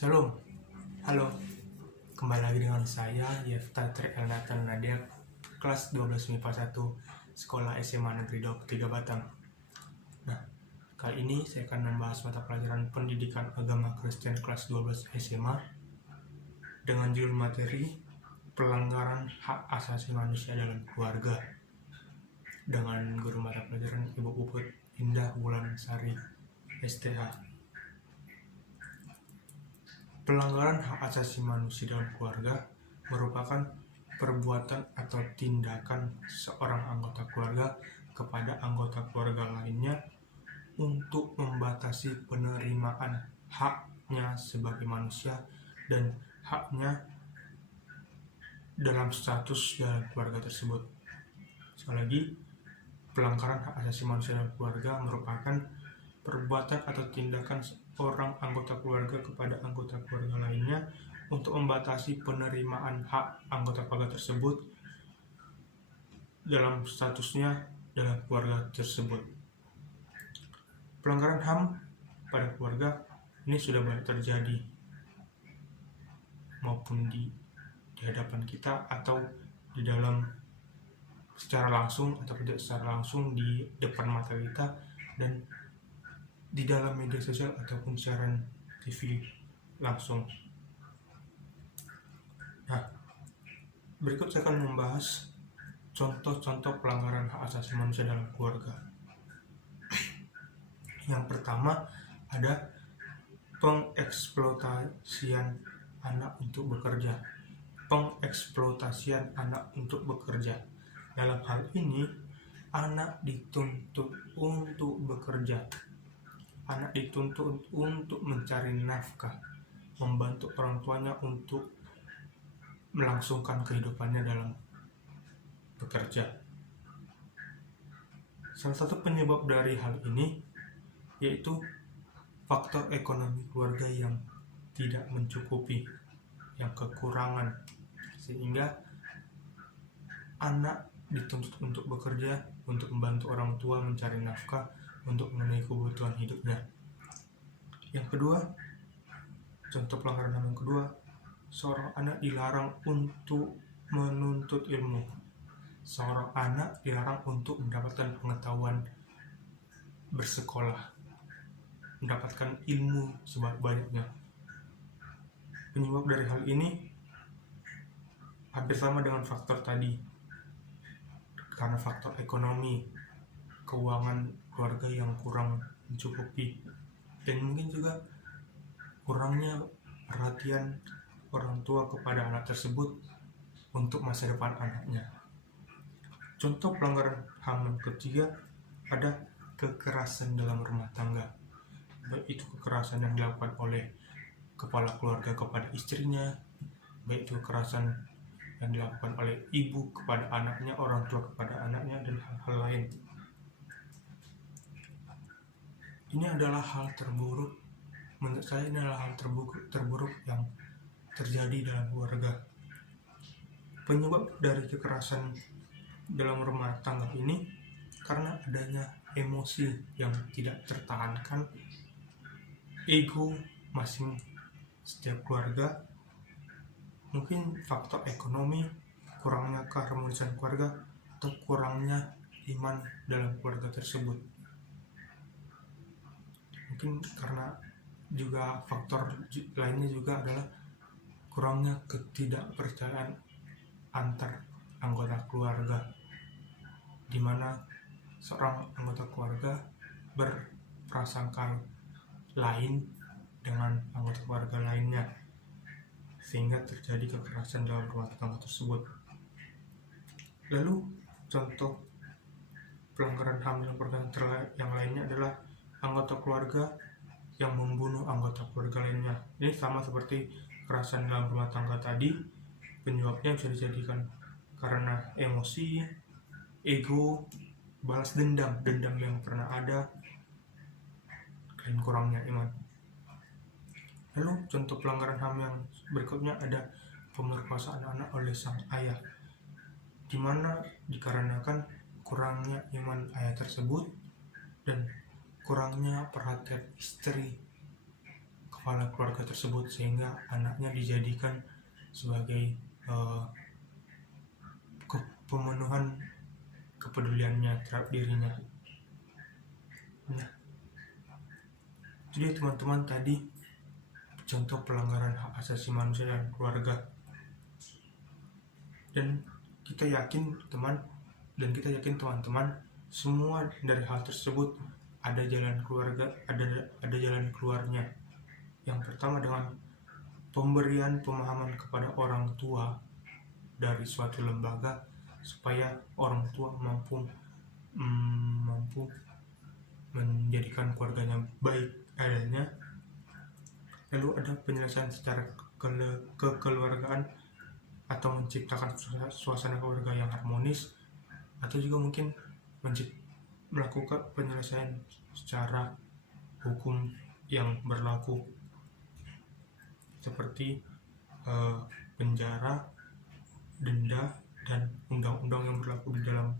Shalom, halo, kembali lagi dengan saya Yefta Trielnatan Nadia, kelas 12 MIPA 1, Sekolah SMA Negeri 23 Batang. Nah, kali ini saya akan membahas mata pelajaran Pendidikan Agama Kristen kelas 12 SMA dengan judul materi Pelanggaran Hak Asasi Manusia dalam Keluarga dengan guru mata pelajaran Ibu Puput Indah Wulansari, STH. Pelanggaran hak asasi manusia dalam keluarga merupakan perbuatan atau tindakan seorang anggota keluarga kepada anggota keluarga lainnya untuk membatasi penerimaan haknya sebagai manusia dan haknya dalam status dalam keluarga tersebut. Sekali lagi, pelanggaran hak asasi manusia dalam keluarga merupakan perbuatan atau tindakan seorang anggota keluarga kepada anggota keluarga lainnya untuk membatasi penerimaan hak anggota keluarga tersebut dalam statusnya dalam keluarga tersebut. Pelanggaran HAM pada keluarga ini sudah banyak terjadi, maupun di hadapan kita atau di dalam secara langsung atau tidak secara langsung di depan mata kita dan di dalam media sosial ataupun siaran TV langsung. Nah, berikut saya akan membahas contoh-contoh pelanggaran hak asasi manusia dalam keluarga. Yang pertama ada pengeksploitasian anak untuk bekerja. Pengeksploitasian anak untuk bekerja. Dalam hal ini, anak dituntut untuk bekerja. Anak dituntut untuk mencari nafkah, membantu orang tuanya untuk melangsungkan kehidupannya dalam bekerja. Salah satu penyebab dari hal ini yaitu faktor ekonomi keluarga yang tidak mencukupi, yang kekurangan, sehingga anak dituntut untuk bekerja, untuk membantu orang tua mencari nafkah, untuk memenuhi kebutuhan hidupnya. Yang kedua, contoh pelanggaran HAM yang kedua, seorang anak dilarang untuk menuntut ilmu. Seorang anak dilarang untuk mendapatkan pengetahuan bersekolah, mendapatkan ilmu sebanyak-banyaknya. Penyebab dari hal ini hampir sama dengan faktor tadi, karena faktor ekonomi, keuangan keluarga yang kurang mencukupi, dan mungkin juga kurangnya perhatian orang tua kepada anak tersebut untuk masa depan anaknya. Contoh pelanggaran HAM yang ketiga ada kekerasan dalam rumah tangga, baik itu kekerasan yang dilakukan oleh kepala keluarga kepada istrinya, baik itu kekerasan yang dilakukan oleh ibu kepada anaknya, orang tua kepada anaknya, dan hal-hal lain. Ini adalah hal terburuk, menurut saya ini adalah hal terburuk yang terjadi dalam keluarga. Penyebab dari kekerasan dalam rumah tangga ini karena adanya emosi yang tidak tertahankan, ego masing setiap keluarga, mungkin faktor ekonomi, kurangnya keharmonisan keluarga, atau kurangnya iman dalam keluarga tersebut. Mungkin karena juga faktor lainnya juga adalah kurangnya ketidakpercayaan antar anggota keluarga, di mana seorang anggota keluarga berprasangka lain dengan anggota keluarga lainnya, sehingga terjadi kekerasan dalam rumah tangga tersebut. Lalu contoh pelanggaran HAM yang lainnya adalah anggota keluarga yang membunuh anggota keluarga lainnya. Ini sama seperti kekerasan dalam rumah tangga tadi, penyebabnya bisa dijadikan karena emosi, ego, balas dendam yang pernah ada, dan kurangnya iman. Lalu contoh pelanggaran HAM yang berikutnya ada pemerkosaan anak oleh sang ayah, di mana dikarenakan kurangnya iman ayah tersebut dan kurangnya perhatian istri kepala keluarga tersebut, sehingga anaknya dijadikan sebagai pemenuhan kepeduliannya terhadap dirinya. Nah, jadi teman-teman, tadi contoh pelanggaran hak asasi manusia dan keluarga. Dan kita yakin teman-teman, semua dari hal tersebut ada jalan jalan keluarnya. Yang pertama, dengan pemberian pemahaman kepada orang tua dari suatu lembaga, supaya orang tua mampu menjadikan keluarganya baik adanya. Lalu ada penyelesaian secara kekeluargaan, atau menciptakan suasana keluarga yang harmonis, atau juga mungkin melakukan penyelesaian secara hukum yang berlaku, seperti penjara, denda, dan undang-undang yang berlaku di dalam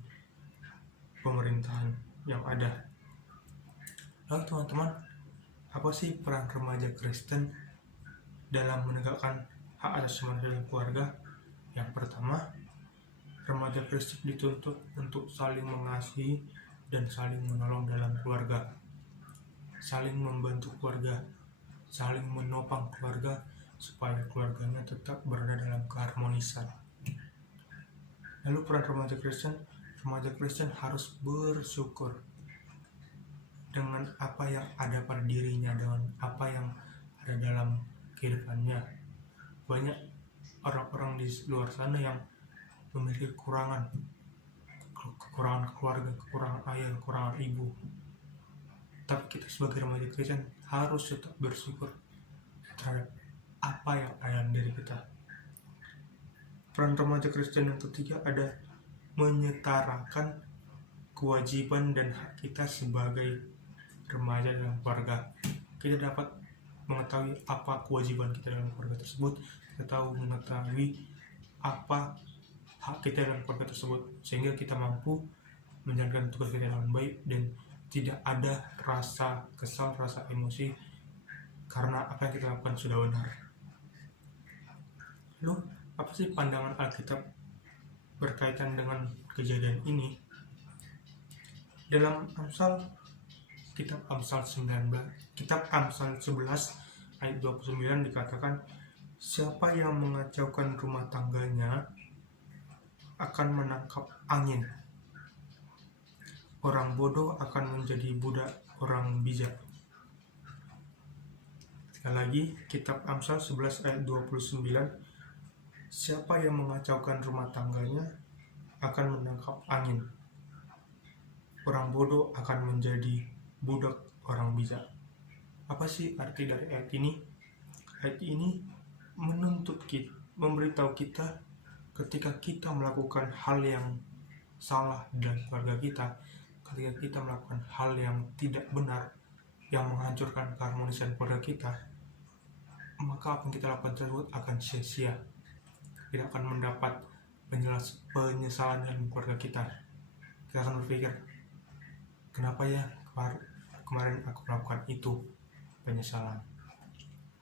pemerintahan yang ada. Lalu teman-teman, apa sih peran remaja Kristen dalam menegakkan hak asasi manusia dan keluarga? Yang pertama, remaja Kristen dituntut untuk saling mengasihi dan saling menolong dalam keluarga, saling membantu keluarga, saling menopang keluarga, supaya keluarganya tetap berada dalam keharmonisan. Lalu peran remaja Kristen harus bersyukur dengan apa yang ada pada dirinya, dengan apa yang ada dalam kehidupannya. Banyak orang-orang di luar sana yang memiliki kekurangan keluarga, kekurangan ayah, kekurangan ibu. Tapi kita sebagai remaja Kristen harus tetap bersyukur terhadap apa yang ada dalam diri kita. Peran remaja Kristen yang ketiga ada menyetarakan kewajiban dan hak kita sebagai remaja dalam keluarga. Kita dapat mengetahui apa kewajiban kita dalam keluarga tersebut, kita mengetahui apa hak kita dalam keluarga tersebut, sehingga kita mampu menjalankan tugas kita dengan baik dan tidak ada rasa kesal, rasa emosi karena apa yang kita lakukan sudah benar. Lalu, apa sih pandangan Alkitab berkaitan dengan kejadian ini? Dalam kitab Amsal 11 ayat 29 dikatakan, siapa yang mengacaukan rumah tangganya akan menangkap angin. Orang bodoh akan menjadi budak orang bijak. Sekali lagi, kitab Amsal 11 ayat 29, siapa yang mengacaukan rumah tangganya akan menangkap angin. Orang bodoh akan menjadi budak orang bijak. Apa sih arti dari ayat ini? Ayat ini memberitahu kita, ketika kita melakukan hal yang salah dalam keluarga kita, ketika kita melakukan hal yang tidak benar, yang menghancurkan keharmonisan keluarga kita, maka apa yang kita lakukan tersebut akan sia-sia. Kita akan mendapat penyesalan dalam keluarga kita. Kita akan berpikir, kenapa ya kemarin aku melakukan itu, penyesalan.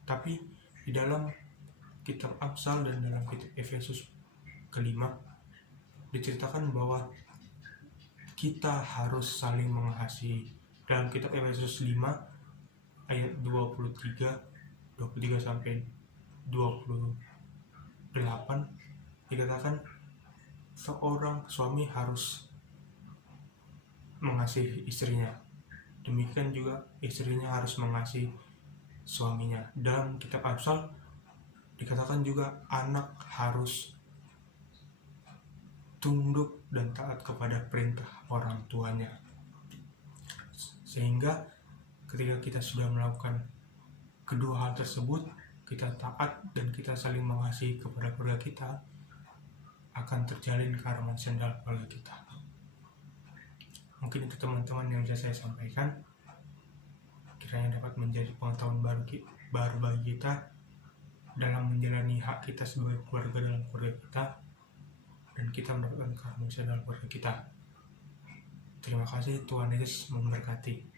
Tapi di dalam kitab Amsal dan dalam kitab Efesus kelima diceritakan bahwa kita harus saling mengasihi. Dalam kitab Efesus 5 ayat 23 sampai 28 dikatakan seorang suami harus mengasihi istrinya. Demikian juga istrinya harus mengasihi suaminya. Dalam kitab Amsal dikatakan juga anak harus tunduk dan taat kepada perintah orang tuanya. Sehingga ketika kita sudah melakukan kedua hal tersebut, kita taat dan kita saling mengasihi kepada keluarga kita, akan terjalin keharmonisan dalam keluarga kita. Mungkin itu teman-teman yang bisa saya sampaikan, kiranya dapat menjadi pengetahuan baru bagi kita dalam menjalani hak kita sebagai keluarga dalam keluarga kita, dan kita mendapatkan keharmonisan dalam keluarga kita. Terima kasih, Tuhan Yesus memberkati.